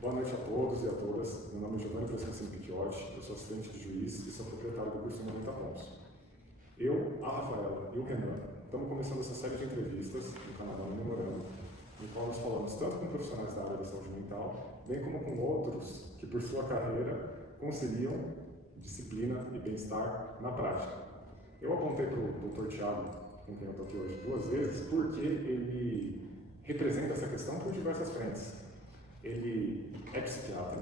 Boa noite a todos e a todas. Meu nome é Giovanni Crescensino Picciotti, eu sou assistente de juiz e sou proprietário do curso 90 Pontos. Eu, a Rafaela e o Renan estamos começando essa série de entrevistas no canal Memorando, em qual nós falamos tanto com profissionais da área da saúde mental, bem como com outros que, por sua carreira, conciliam disciplina e bem-estar na prática. Eu apontei para o Dr. Thiago, com quem eu estou aqui hoje, 2 vezes, porque ele representa essa questão por diversas frentes. Ele é psiquiatra,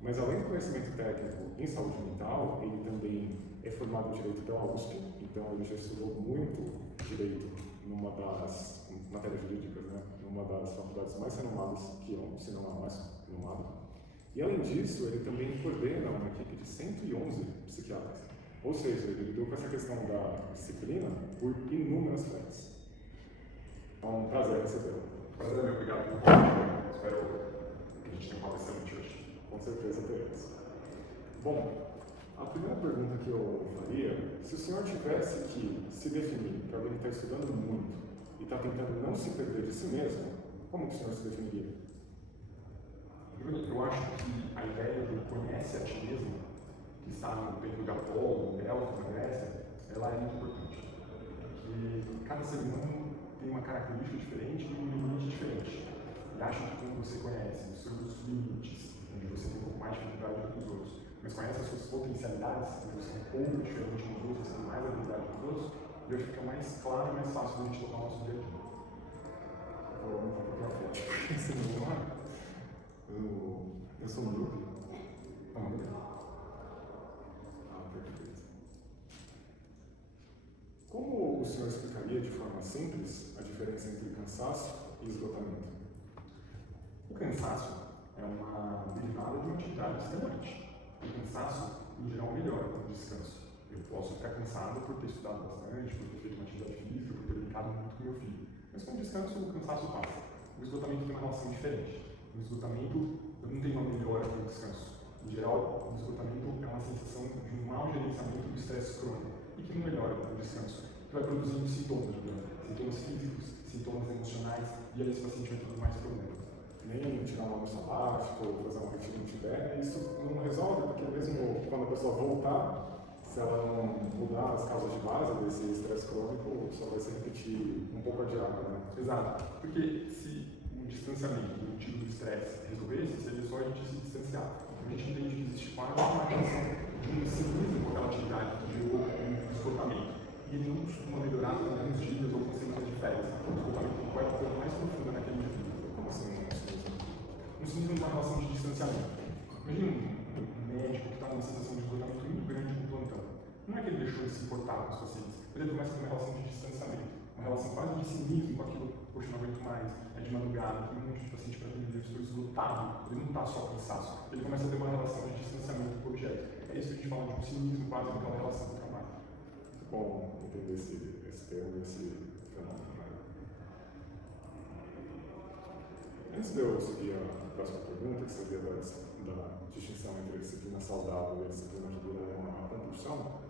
mas além do conhecimento técnico em saúde mental, ele também é formado em Direito pela USP, então ele já estudou muito Direito numa das matérias jurídicas, né? Numa das faculdades mais renomadas que eu, se não a mais renomada. E além disso, ele também coordena uma equipe de 111 psiquiatras, ou seja, ele lidou com essa questão da disciplina por inúmeras frentes. Então, é um prazer recebê-lo. Prazer é meu, obrigado pelo convite. Espero que a gente tenha uma excelente hoje. Com certeza teremos. Bom, a primeira pergunta que eu faria, se o senhor tivesse que se definir para alguém que está estudando muito e está tentando não se perder de si mesmo, como que o senhor se definiria? Eu acho que a ideia do conhece a ti mesmo, que está no templo de Apolo, no Delfos, na Grécia, ela é muito importante. Porque cada ser humano tem uma característica diferente e um limite diferente. E acho que quando você conhece os seus limites, onde você tem um pouco mais de dificuldade do que os outros, mas conhece as suas potencialidades, onde você é um pouco diferente dos outros, você tem mais habilidade que os outros, e fica mais claro e mais fácil de a gente tocar o nosso dia a dia. Vou aumentar um pouquinho a foto, porque senão eu sou um grupo. Perfeito. Como o senhor explicaria de forma simples a diferença entre cansaço e esgotamento? O cansaço é uma derivada de uma atividade extenuante. O cansaço, em geral, melhora com o descanso. Eu posso ficar cansado por ter estudado bastante, por ter feito uma atividade física, por ter brincado muito com meu filho. Mas com o descanso, o cansaço passa. O esgotamento tem uma relação diferente. No esgotamento, eu não tenho uma melhora com o descanso. Em geral, o esgotamento é uma sensação de um mau gerenciamento do estresse crônico e que não melhora com o descanso, que vai produzindo sintomas, sintomas físicos, sintomas emocionais, e aí esse paciente vai ter mais problemas. Nem tirar um ano sabático, fazer um retiro no Tibete, isso não resolve, porque mesmo quando a pessoa voltar, se ela não mudar as causas de base desse estresse crônico, só vai se repetir um pouco adiado, né? Exato, porque se o distanciamento, o tiro do estresse resolvesse, seria só a gente se distanciar. A gente entende que existe quase uma relação de um cinismo com aquela atividade que gerou um esgotamento. E ele não costuma melhorar com alguns dias ou com semanas de férias. O esgotamento vai uma coisa mais profunda naquele indivíduo. Como assim? Um cinismo é uma relação de distanciamento. Imagina um médico que está numa sensação de esgotamento muito grande no plantão. Não é que ele deixou de se importar com os pacientes, ele começa com uma relação de distanciamento. Uma relação quase de cinismo com aquilo, poxa, não aguento mais, é de madrugada, tem um monte de paciente para atender, eu estou esgotado, ele não está só cansaço, ele começa a ter uma relação de distanciamento com o objeto. É isso que a gente fala de um cinismo quase naquela relação com o trabalho. Muito bom entender esse termo, esse fenômeno. Antes de eu seguir a próxima pergunta, que seria da distinção entre a disciplina saudável e a disciplina de dura é uma compulsão,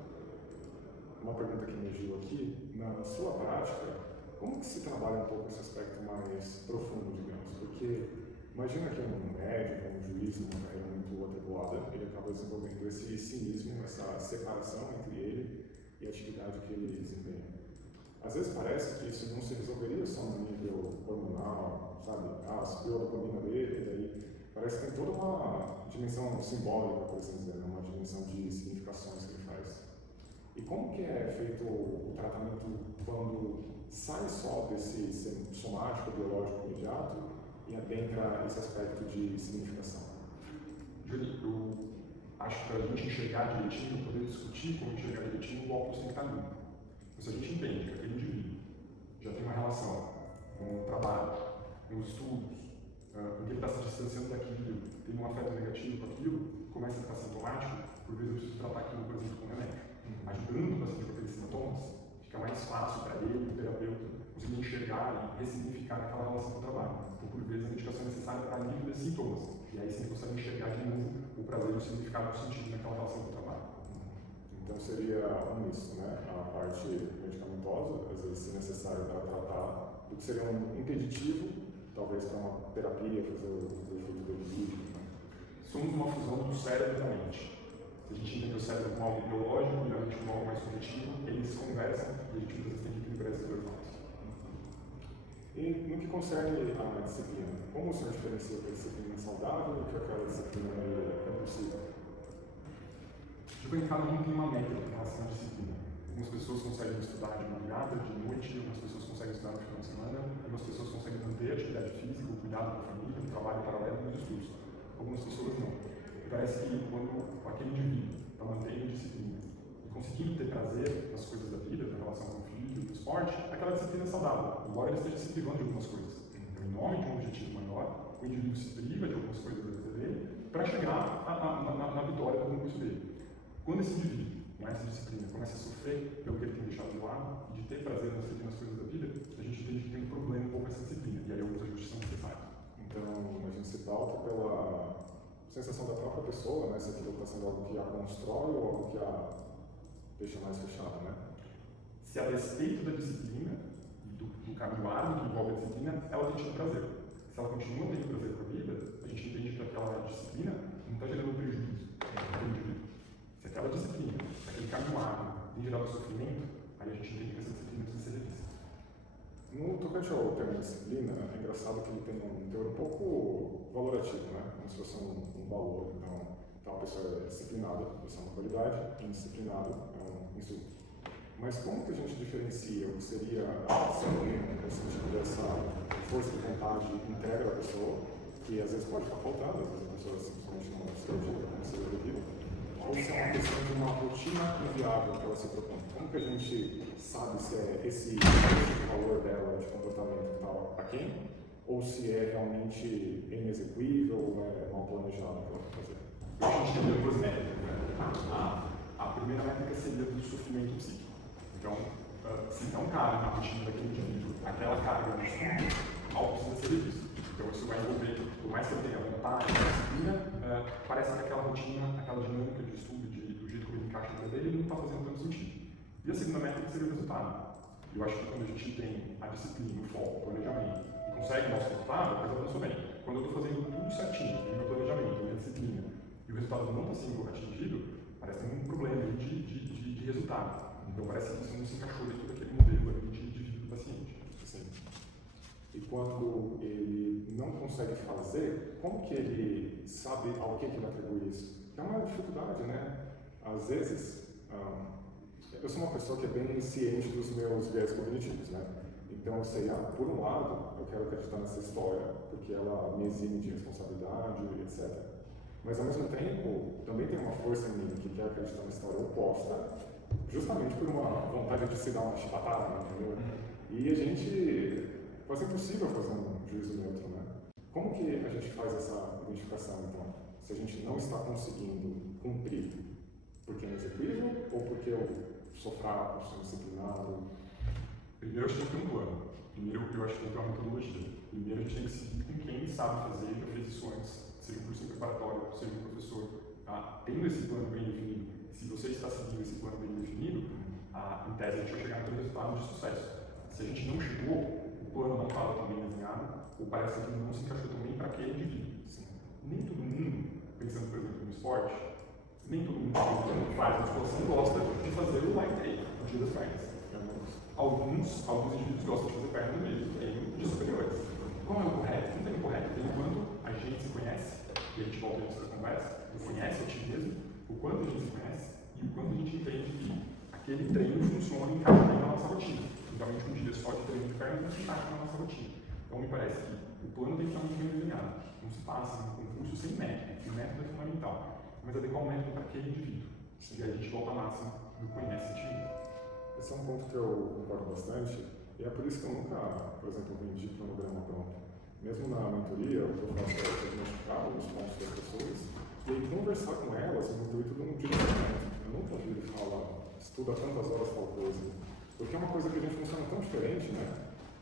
uma pergunta que emergiu aqui, na sua prática, como que se trabalha um pouco esse aspecto mais profundo, digamos? Porque imagina que um médico, um juiz, uma carreira muito atribulada, ele acaba desenvolvendo esse cinismo, essa separação entre ele e a atividade que ele desempenha. Às vezes parece que isso não se resolveria só no nível hormonal, sabe? Subiu a dopamina dele, e daí parece que tem toda uma dimensão simbólica, por assim dizer, uma dimensão de significações que ele faz. E como que é feito o tratamento quando sai só desse somático, biológico imediato e adentra esse aspecto de significação? Júlio, eu acho que para a gente enxergar direitinho, poder discutir como enxergar direitinho, o óculos tem que estar limpo. Se a gente entende que aquele indivíduo já tem uma relação com o trabalho, com os estudos, com que ele está se distanciando daquilo, tem um afeto negativo com aquilo, começa a ficar sintomático, por vezes eu preciso tratar aquilo, por exemplo, com remédio. Ajudando o paciente com aqueles sintomas, fica mais fácil para ele, o terapeuta, conseguir enxergar e ressignificar aquela relação com o trabalho. Então, por vezes, a medicação é necessária para alívio desses sintomas. E aí você consegue enxergar de novo o prazer e o significado do sentido naquela relação com o trabalho. Então seria um misto, né? A parte medicamentosa, às vezes se necessário para tratar, o que seria um impeditivo, talvez para uma terapia, fazer o efeito do vídeo, né? somos uma fusão do cérebro e da mente. Se a gente entende o cérebro como algo biológico e a mente como algo mais subjetivo, eles conversam e a gente muitas vezes tem que equilibrar esses dois lados. E no que concerne a disciplina, como o senhor diferencia a disciplina saudável do que aquela disciplina compulsiva? Tipo, em cada um tem uma meta em relação à disciplina. Algumas pessoas conseguem estudar de madrugada, de noite, algumas pessoas conseguem estudar no final de semana, algumas pessoas conseguem manter a atividade física, o cuidado da família, o trabalho paralelo nos estudos. Algumas pessoas não. E parece que quando aquele indivíduo está mantendo disciplina e conseguindo ter prazer nas coisas da vida, na relação com o filho, do esporte, aquela disciplina é saudável, embora ele esteja se privando de algumas coisas. Então, em nome de um objetivo maior, o indivíduo se priva de algumas coisas da vida dele para chegar na vitória do concurso dele. Quando esse indivíduo, com essa disciplina, começa a sofrer pelo que ele tem deixado de lado e de ter prazer nas pequenas coisas da vida, a gente entende que tem um problema com essa disciplina, e aí alguns ajustes são necessários. Então, a gente se pauta pela sensação da própria pessoa, né? Se aquilo está sendo algo que a constrói ou algo que a deixa mais fechada, né? Se a despeito da disciplina e do caminho árduo que envolve a disciplina, ela tem tido prazer. Se ela continua tendo prazer com a vida, a gente entende que aquela disciplina não está gerando prejuízo para o indivíduo. Se aquela disciplina, aquele caminho árduo, tem gerado sofrimento, aí a gente entende que essa disciplina precisa ser revista. No tocante ao termo disciplina, é engraçado que ele tem um teor um pouco valorativo, né? Como se fosse um valor. Então, a pessoa é disciplinada, isso é uma qualidade, indisciplinado é um insulto. Mas como que a gente diferencia o que seria a disciplina, no sentido dessa força de vontade integra a pessoa, que às vezes pode estar faltando, às vezes a pessoa simplesmente não esteja como seria devido, ou se é uma questão de uma rotina inviável que ela se propõe? Como que a gente sabe se é esse valor dela de comportamento que está aquém, ou se é realmente inexequível ou é mal planejado que ela vai fazer? Eu acho que a gente tem duas métricas, né? A primeira métrica seria do sofrimento psíquico. Então, se não cabe na rotina daquele indivíduo aquela carga de estudo, algo precisa ser revisto. Então, isso vai envolver, por mais que eu tenha vontade, disciplina, parece que aquela rotina, aquela dinâmica de estudo, do jeito como ele encaixa na vida dele, não está fazendo tanto sentido. E a segunda métrica seria o resultado. Eu acho que quando a gente tem a disciplina, o foco, o planejamento, e consegue o nosso resultado, a coisa avançou bem. Quando eu estou fazendo tudo certinho, o meu planejamento, a minha disciplina, e o resultado não está sendo atingido, parece que tem um problema de resultado. Então parece que isso não se encaixou dentro daquele modelo ali de vida do paciente. Sim. E quando ele não consegue fazer, como que ele sabe ao que ele atribui isso? É uma dificuldade, né? Às vezes, eu sou uma pessoa que é bem ciente dos meus viés cognitivos, né? Então eu sei, por um lado, eu quero acreditar nessa história, porque ela me exime de responsabilidade, etc. Mas ao mesmo tempo, também tem uma força em mim que quer acreditar na história oposta, justamente por uma vontade de se dar uma chibatada, entendeu? E a gente quase impossível fazer um juízo neutro, né? Como que a gente faz essa identificação, então? Se a gente não está conseguindo cumprir porque é inexequível ou porque eu sou fraco, sou disciplinado? Primeiro, eu acho que tem que ter um plano. Primeiro, eu acho que tem que ter uma metodologia. Primeiro, a gente tem que seguir com quem sabe fazer, já fez isso antes, seja um curso preparatório, seja um professor. Tendo esse plano bem definido, se você está seguindo esse plano bem definido, em tese a gente vai chegar no resultado de sucesso. Se a gente não chegou, o plano não estava tão bem desenhado, ou parece que não se encaixou também para aquele indivíduo. Assim, nem todo mundo, pensando por exemplo no esporte, nem todo mundo que faz musculação gosta de fazer o line day, o dia das pernas. Alguns indivíduos gostam de fazer perna no meio do treino de superiores. Qual é o correto? Não tem o correto, tem o quanto a gente se conhece, e a gente volta a essa conversa, conhece a ti mesmo, o quanto a gente se conhece e o quanto a gente entende que aquele treino funciona e encaixa bem na nossa rotina. Então, a gente um dia só de treino de perna não se encaixa na nossa rotina. Então, me parece que o plano tem que estar muito bem desenhado. Não se passa no concurso sem método. O método é fundamental. Mas adequar o método para aquele indivíduo. E aí a gente volta à máxima do conhece a ti mesmo. Esse é um ponto que eu concordo bastante. E é por isso que eu nunca, por exemplo, vendi cronograma pronto. Mesmo na mentoria, o que eu faço é diagnosticar os pontos das pessoas e aí conversar com elas no intuito de um direcionamento. Eu nunca vi ele falar, estuda tantas horas tal coisa. Porque é uma coisa que a gente funciona tão diferente, né?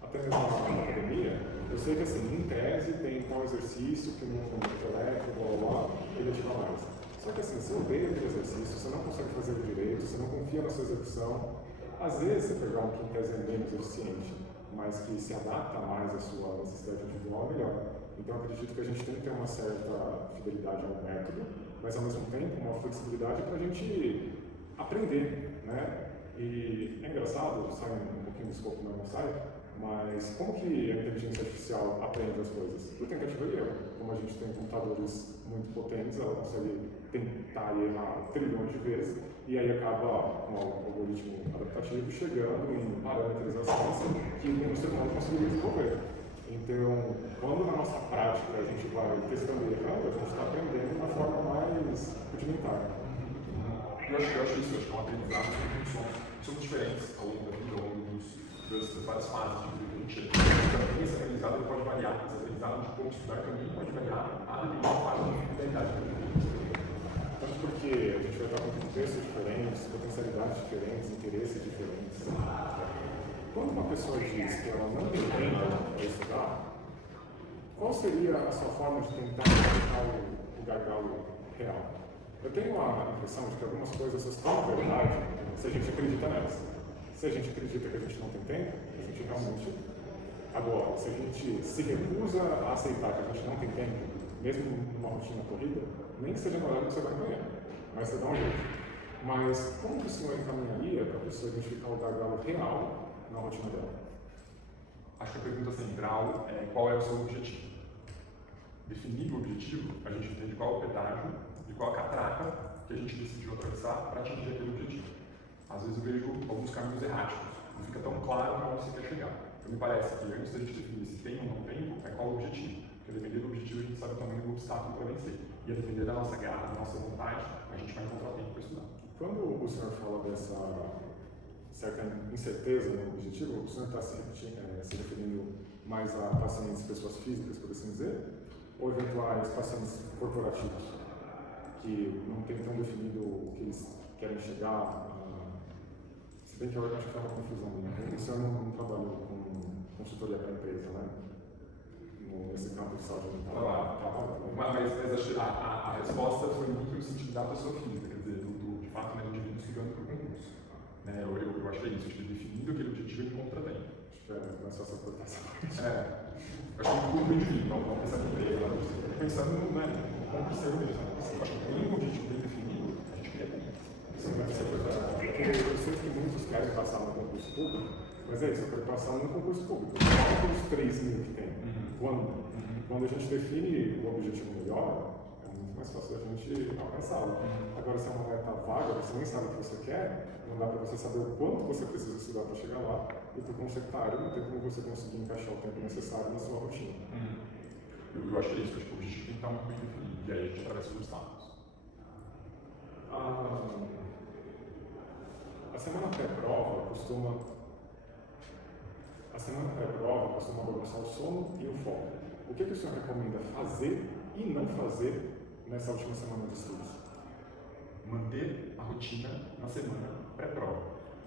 Até mesmo na academia, eu sei que assim, em tese tem tal exercício que no intelecto, blá blá blá, ele ativa mais. Só que assim, você odeia aquele exercício, você não consegue fazer ele direito, você não confia na sua execução. Às vezes você pegar um que em tese é menos eficiente, mas que se adapta mais à sua necessidade individual, é melhor. Então, eu acredito que a gente tem que ter uma certa fidelidade ao método, mas ao mesmo tempo uma flexibilidade para a gente aprender, né? E é engraçado, sai um pouquinho do escopo, não sai, mas como que a inteligência artificial aprende as coisas? Por tentativa e erro. Como a gente tem computadores muito potentes, ela consegue tentar e errar trilhões de vezes, e aí acaba com o algoritmo adaptativo chegando em parametrizações que nenhum ser humano conseguiria desenvolver. Então, quando na nossa prática a gente vai testando e errando, a gente está aprendendo de uma forma mais rudimentar. Eu acho isso, eu acho que é um aprendizado que somos diferentes ao longo da vida, ao longo das várias fases de vida que a gente chega. Então, esse aprendizado ele pode variar, esse aprendizado de como estudar também pode variar a fase de fidelidade que a gente tem. Tanto porque a gente vai estar com contextos diferentes, potencialidades diferentes, interesses diferentes. Quando uma pessoa diz que ela não tem tempo para estudar, qual seria a sua forma de tentar identificar o gargalo real? Eu tenho a impressão de que algumas coisas são verdade se a gente acredita nelas. Se a gente acredita que a gente não tem tempo, a gente realmente... Agora, se a gente se recusa a aceitar que a gente não tem tempo, mesmo numa rotina corrida, nem que seja no horário que você vai ganhar, mas você dá um jeito. Mas como que o senhor encaminharia para a pessoa identificar o gargalo real na rotina dela? Acho que a pergunta central é qual é o seu objetivo. Definindo o objetivo, a gente entende qual é o pedágio e qual a catraca que a gente decidiu atravessar para atingir aquele objetivo. Às vezes eu vejo alguns caminhos erráticos, não fica tão claro para onde você quer chegar. Então me parece que antes da gente definir se tem ou não tem, é qual o objetivo. Porque a depender do objetivo a gente sabe o tamanho do obstáculo para vencer. E a depender da nossa garra, da nossa vontade, a gente vai encontrar tempo para estudar. Quando o senhor fala dessa certa incerteza no objetivo, o senhor está se referindo mais a pacientes, pessoas físicas, por assim dizer, ou eventuais pacientes corporativos, que não têm tão definido o que eles querem chegar? Se bem que eu acho que é uma confusão, né? O senhor não trabalhou com consultoria para a empresa, né? Nesse campo de saúde mental. Mas acho que a resposta foi muito no sentido da pessoa física, quer dizer, de fato, né, o indivíduo estudando para o concurso. Né, eu acho que é isso, acho que definindo aquele objetivo ele encontra bem. Acho que é mais fácil cortar essa parte. Eu acho que tudo bem definido, não pensar em emprego, pensando no concurseiro mesmo. Acho que tem um objetivo bem definido, a gente quer bem. Eu sei que muitos querem passar no concurso público, mas é isso, eu quero passar no concurso público. Aqueles 3 mil que tem. Quando a gente define o objetivo melhor, é muito mais fácil a gente alcançá-lo. Agora, se é uma meta vaga, você nem sabe o que você quer, não dá para você saber o quanto você precisa estudar para chegar lá, e por consequência, não tem como você conseguir encaixar o tempo necessário na sua rotina. Eu acho que é isso, acho que o objetivo tem que estar muito bem definido, e aí a gente atravessa os obstáculos. A semana pré-prova costuma bagunçar o sono e o foco. O que o senhor recomenda fazer e não fazer nessa última semana de estudos? Manter a rotina na semana pré-prova.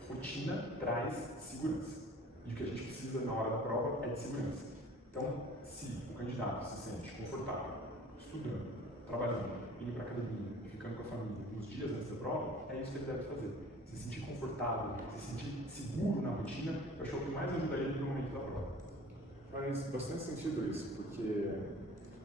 Rotina traz segurança. E o que a gente precisa na hora da prova é de segurança. Então, se o candidato se sente confortável, estudando, trabalhando, indo para a academia, ficando com a família nos dias antes da prova, é isso que ele deve fazer. Se sentir confortável, se sentir seguro na rotina, eu acho que é o que mais ajuda ele no momento da prova. Faz bastante sentido isso, porque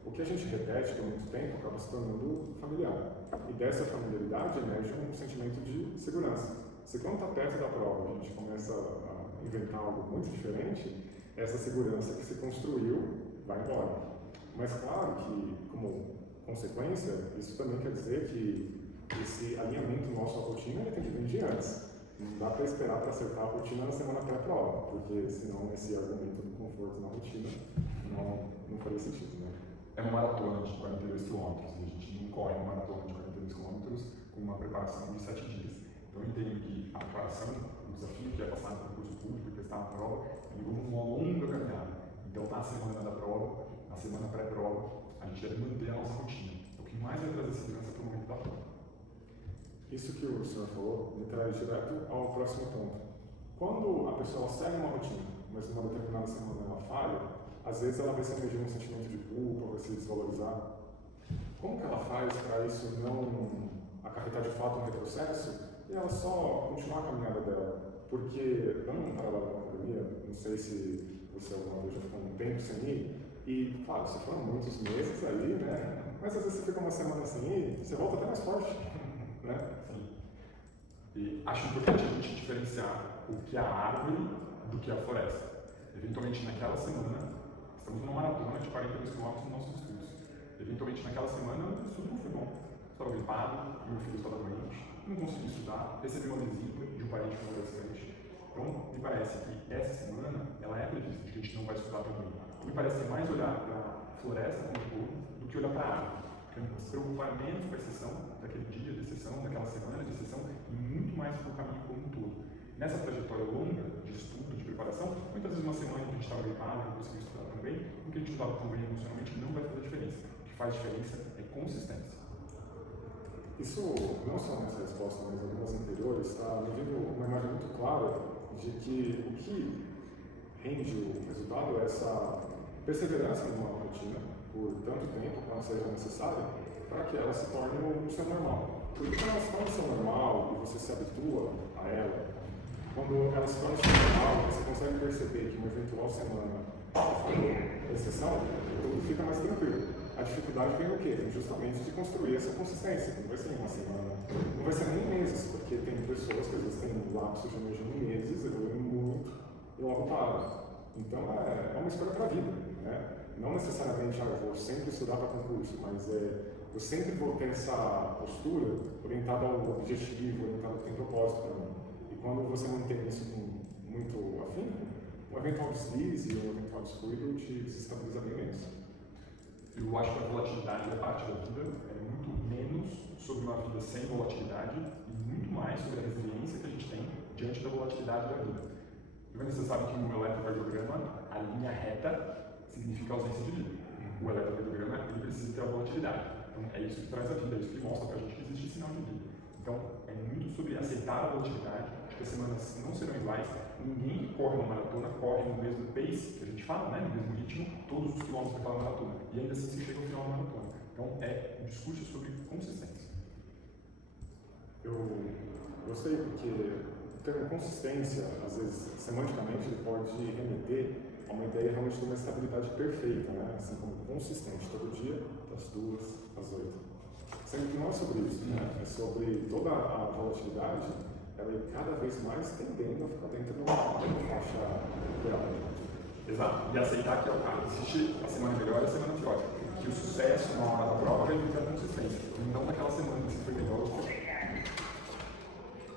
o que a gente repete por muito tempo acaba se tornando familiar. E dessa familiaridade emerge um sentimento de segurança. Se quando está perto da prova a gente começa a inventar algo muito diferente, essa segurança que se construiu vai embora. Mas claro que, como consequência, isso também quer dizer que esse alinhamento nosso à rotina ele tem que vir de antes. Não dá para esperar para acertar a rotina na semana pré-prova, porque senão esse argumento do conforto na rotina não faria sentido, né? É uma maratona de 42 km, e a gente não corre uma maratona de 42 km com uma preparação de 7 dias. Então eu entendo que a preparação, o desafio que é passar no concurso público, prestar a prova, é uma longa caminhada. Então na semana da prova, na semana pré-prova, a gente deve manter a nossa rotina. O que mais vai trazer segurança para o momento da prova. Isso que o senhor falou me traz direto ao próximo ponto. Quando a pessoa segue uma rotina, mas numa determinada semana ela falha, às vezes ela vai se emergir um sentimento de culpa, vai se desvalorizar. Como que ela faz para isso não acarretar de fato um retrocesso e ela só continuar a caminhada dela? Porque eu não trabalho na academia, não sei se você alguma vez já ficou um tempo sem ir, E, claro, se foram muitos meses ali, né? Mas às vezes você fica uma semana assim e você volta até mais forte, né? Sim. E acho importante a gente diferenciar o que é a árvore do que é a floresta. Eventualmente, naquela semana, estamos numa maratona de 42 km nos nossos estudos. Eventualmente, naquela semana, o estudo não foi bom. Estava gripado, meu filho estava doente, não consegui estudar, recebi uma visita de um parente que mora distante. Então, me parece que essa semana, ela é prevista de que a gente não vai estudar também. Me parece mais olhar para a floresta como um todo do que olhar para a árvore. Porque se preocupar menos com a exceção daquele dia de exceção, daquela semana de exceção, e muito mais para o caminho como um todo. Nessa trajetória longa de estudo, de preparação, muitas vezes uma semana que a gente estava gripado, não conseguiu estudar tão bem, o que a gente estudava tão bem emocionalmente não vai fazer diferença. O que faz diferença é consistência. Isso, não só nessa resposta, mas algumas anteriores, está me vindo uma imagem muito clara de que o que rende o resultado é essa perseverança numa rotina por tanto tempo quanto seja necessário para que ela se torne o seu normal. Porque quando ela se torna o seu normal e você se habitua a ela, quando ela se torna o seu normal, você consegue perceber que uma eventual semana foi exceção, tudo fica mais tranquilo. A dificuldade vem o quê? Vem justamente de construir essa consistência. Não vai ser uma semana, não vai ser nem meses, porque tem pessoas que às vezes têm lapsos de energia em meses, evoluem muito e logo param. Então é uma escolha para a vida, né? Não necessariamente eu vou sempre estudar para concurso, mas eu sempre vou ter essa postura orientada ao objetivo, orientada ao que tem propósito para mim. E quando você mantém isso muito afinco, um eventual deslize, um eventual descuido te desestabiliza bem menos. Eu acho que a volatilidade da parte da vida é muito menos sobre uma vida sem volatilidade e muito mais sobre a resiliência que a gente tem diante da volatilidade da vida. Você sabe que no eletrocardiograma, a linha reta significa ausência de vida. O eletrocardiograma ele precisa ter a volatilidade. Então é isso que traz a vida, é isso que mostra para a gente que existe sinal de vida. Então é muito sobre aceitar a volatilidade, acho que as semanas não serão iguais. Ninguém que corre uma maratona corre no mesmo pace, que a gente fala, né? No mesmo ritmo, todos os quilômetros daquela maratona. E ainda assim se chega ao final da maratona. Então é um discurso sobre consistência. Eu gostei porque o termo consistência, às vezes, semanticamente, ele pode remeter a uma ideia realmente de uma estabilidade perfeita, né? Assim como consistente, todo dia, das 2 às 8. Sendo que não é sobre isso, né? É sobre toda a volatilidade, ela é cada vez mais tendendo a ficar dentro de uma faixa real. Exato. E aceitar que existe a semana melhor e a semana pior. Que o sucesso na hora da prova vai vir da consistência. E não naquela semana que se foi melhor ou pior.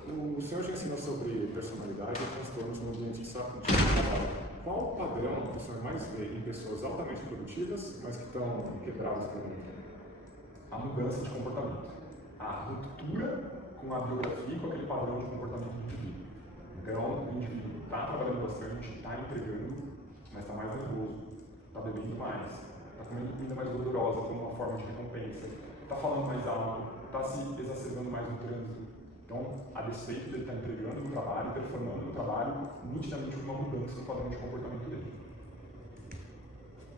O senhor já ensinou sobre personalidade e transtornos no ambiente de trabalho. Qual o padrão que o senhor mais vê em pessoas altamente produtivas, mas que estão quebradas por dentro? A mudança de comportamento. A ruptura com a biografia e com aquele padrão de comportamento do indivíduo. Então, o indivíduo está trabalhando bastante, está entregando, mas está mais nervoso, está bebendo mais, está comendo comida mais gordurosa como uma forma de recompensa, está falando mais alto, está se exacerbando mais no trânsito. Então, a despeito dele estar entregando no trabalho, performando no trabalho, nitidamente uma mudança no padrão de comportamento dele.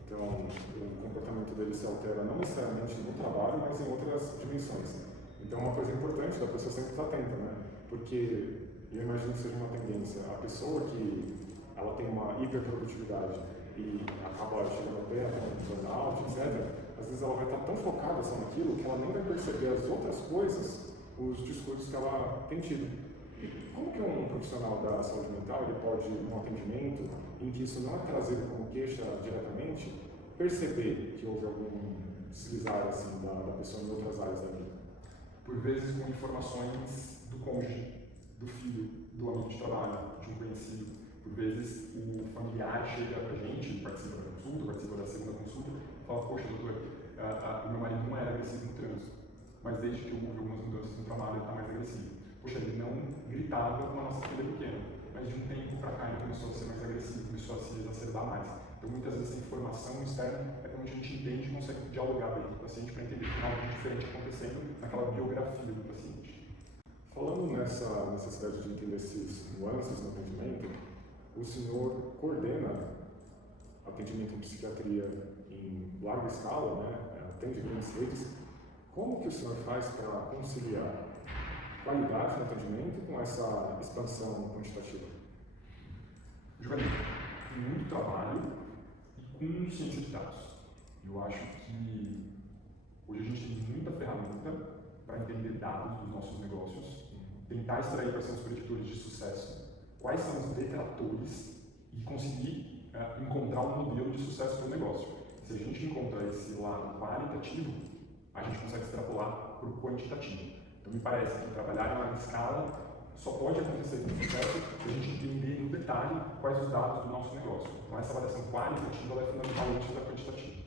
Então, o comportamento dele se altera não necessariamente no trabalho, mas em outras dimensões. Então, uma coisa importante da pessoa sempre estar atenta, né? Porque eu imagino que seja uma tendência. A pessoa que ela tem uma hiperprodutividade e acaba chegando ao pé, um burnout, etc., às vezes ela vai estar tão focada só naquilo que ela nem vai perceber as outras coisas, os discursos que ela tem tido. E como que um profissional da saúde mental ele pode, num atendimento em que isso não é trazido como queixa diretamente, perceber que houve algum deslizar assim, da pessoa em outras áreas da vida? Por vezes com informações do cônjuge, do filho, do amigo de trabalho, de um conhecido. Por vezes o familiar chega pra gente, participa da consulta, participa da segunda consulta, e fala, poxa doutor, o meu marido não era agressivo no trânsito, mas desde que houve algumas mudanças no trabalho ele está mais agressivo. Poxa, ele não gritava com a nossa filha pequena, mas de um tempo para cá ele começou a ser mais agressivo, começou a se exacerbar mais. Então muitas vezes essa informação externa é como a gente entende e consegue dialogar bem com o paciente para entender que tem algo diferente acontecendo naquela biografia do paciente. Falando nessa necessidade de entender esses nuances no atendimento, o senhor coordena atendimento em psiquiatria em larga escala, né? Atende grandes redes. Como que o senhor faz para conciliar qualidade no atendimento com essa expansão quantitativa? Giovanni, muito trabalho e com ciência de dados. Eu acho que hoje a gente tem muita ferramenta para entender dados dos nossos negócios, tentar extrair quais são os preditores de sucesso, quais são os detratores e conseguir encontrar um modelo de sucesso para o negócio. Se a gente encontrar esse lado qualitativo, a gente consegue extrapolar para o quantitativo. Então, me parece que trabalhar em larga escala só pode acontecer com sucesso se a gente entender no detalhe quais os dados do nosso negócio. Então, essa avaliação qualitativa é fundamental antes da quantitativa.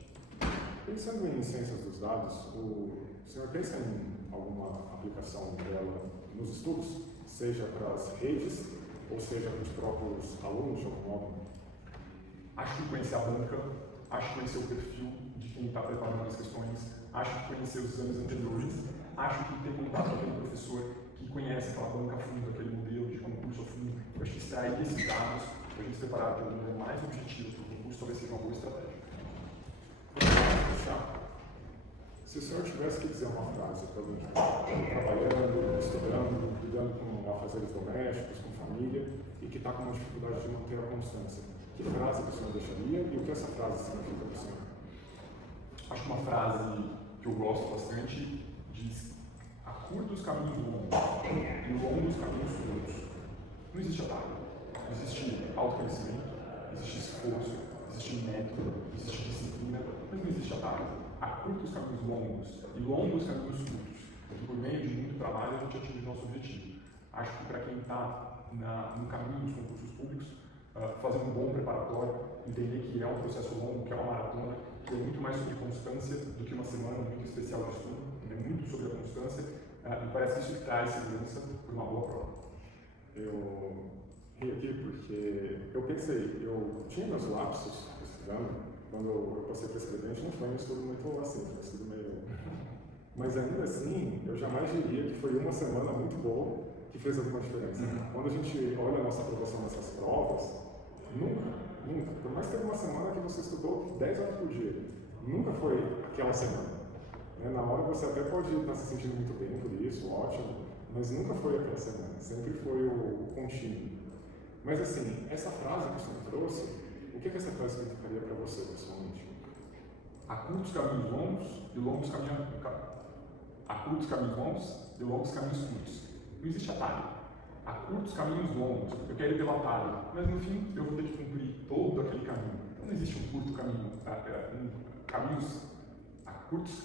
Pensando em ciências dos dados, o senhor pensa em alguma aplicação dela nos estudos, seja para as redes ou seja para os próprios alunos de algum modo? Acho que conhecer a banca, acho que conhecer o perfil de quem está preparando as questões, acho que conhecer os exames anteriores, acho que ter contato com aquele professor que conhece aquela banca a fundo, aquele modelo de concurso a fundo. Eu acho que extrair esses dados para a gente se preparar de um nível mais objetivo para o concurso talvez seja uma boa estratégia. Se o senhor tivesse que dizer uma frase para alguém que está trabalhando, estudando, lidando com afazeres domésticos, com família e que está com uma dificuldade de manter a constância, que frase que o senhor deixaria e o que essa frase significa para o senhor? Acho que uma frase que eu gosto bastante diz: acurta os caminhos longos e longos os caminhos curtos. Não existe atalho. Existe autoconhecimento, existe esforço, existe método, existe disciplina, mas não existe atalho. Acurta os caminhos longos e longos os caminhos curtos, porque por meio de muito trabalho a gente atinge o nosso objetivo. Acho que para quem está no caminho dos concursos públicos, fazer um bom preparatório, entender que é um processo longo, que é uma maratona, que é muito mais sobre constância do que uma semana muito especial de estudo, é muito sobre a constância, me parece que isso traz segurança por uma boa prova. Eu ri aqui porque eu pensei, eu tinha meus lapsos estudando, quando eu passei para escrevente, não foi um estudo muito assim, foi um estudo meio... Mas ainda assim, eu jamais diria que foi uma semana muito boa que fez alguma diferença. Quando a gente olha a nossa aprovação nessas provas, nunca, por mais que tenha uma semana que você estudou 10 horas por dia, nunca foi aquela semana. Na hora você até pode estar se sentindo muito bem por isso, ótimo, mas nunca foi aquela semana, sempre foi o contínuo. Mas assim, essa frase que o senhor trouxe, o que essa frase significaria para você, pessoalmente? Acurta os caminhos longos e longos caminhos... Acurta os caminhos longos e longos caminhos curtos. Não existe atalho. Acurta os caminhos longos. Eu quero ir pelo atalho, mas no fim eu vou ter que cumprir todo aquele caminho. Então não existe um curto caminho. Caminhos curtos.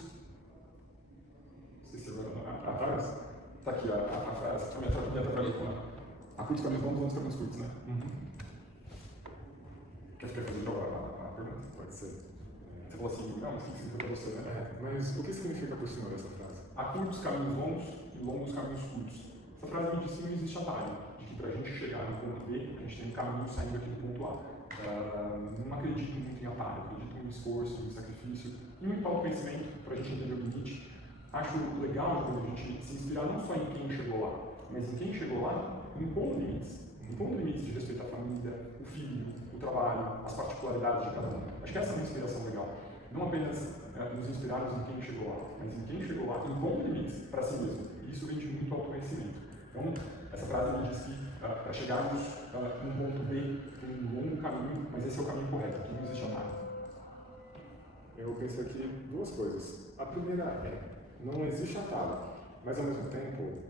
Não sei se agora a frase. Está aqui a frase. A minha trabalhadora. Acurta os caminhos longos, longos caminhos curtos, né? Quer fazer a pergunta? Pode ser. Você falou assim, não, mas o que significa para você, né? Mas o que significa para o senhor essa frase? Acurta os caminhos longos e longos os caminhos curtos. Essa frase me diz que não existe atalho, de que para a gente chegar no ponto B, a gente tem um caminho saindo aqui do ponto A. Não acredito muito em atalho, acredito em esforço, em sacrifício, e muito autoconhecimento para a gente entender o limite. Acho legal quando a gente se inspirar não só em quem chegou lá, mas em quem chegou lá impondo limites. Impondo limites de respeito à família, o filho, o trabalho, as particularidades de cada um. Acho que essa é uma inspiração legal. Não apenas nos inspirarmos em quem chegou lá, mas em quem chegou lá impondo limites para si mesmo. E isso vem de muito autoconhecimento. Então, essa frase me diz que para chegarmos num ponto B, tem um longo caminho, mas esse é o caminho correto, aqui não existe atalho. Eu penso aqui duas coisas. A primeira é, não existe atalho, mas ao mesmo tempo,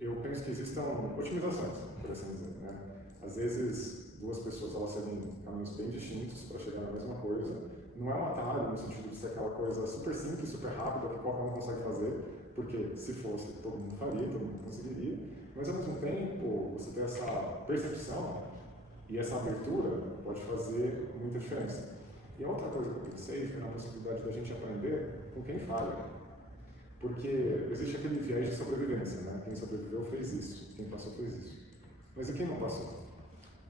eu penso que existam otimizações, por assim dizer, né? Às vezes, duas pessoas elas seguem caminhos bem distintos para chegar na mesma coisa. Não é um atalho no sentido de ser aquela coisa super simples, super rápida, que qualquer um consegue fazer, porque se fosse, todo mundo faria, todo mundo conseguiria. Mas ao mesmo tempo, você ter essa percepção e essa abertura pode fazer muita diferença. E a outra coisa que eu pensei foi na possibilidade da gente aprender com quem falha. Porque existe aquele viés de sobrevivência, né? Quem sobreviveu fez isso, quem passou fez isso. Mas e quem não passou?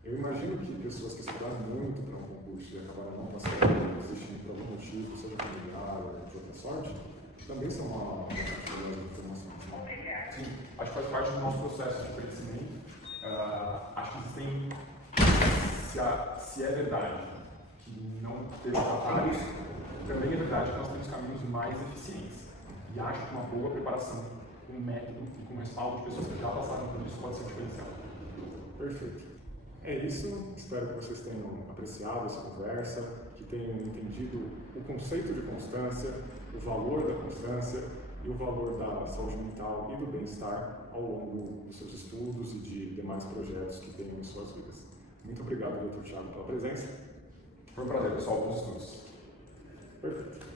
Eu imagino que pessoas que estudaram muito para um concurso e acabaram não passando, existem por algum motivo, seja familiar ou de outra sorte, também são uma categoria de informação. Sim, acho que faz parte do nosso processo de crescimento. Acho que existem, se é verdade que não temos atalhos, também é verdade que nós temos caminhos mais eficientes. E acho que uma boa preparação, com método e com respaldo de pessoas que já passaram por isso pode ser diferencial. Perfeito. É isso. Espero que vocês tenham apreciado essa conversa, que que tenham entendido o conceito de constância, o valor da constância e o valor da saúde mental e do bem-estar ao longo dos seus estudos e de demais projetos que tenham em suas vidas. Muito obrigado, Dr. Thiago, pela presença. Foi um prazer, pessoal, bons estudos. Perfeito.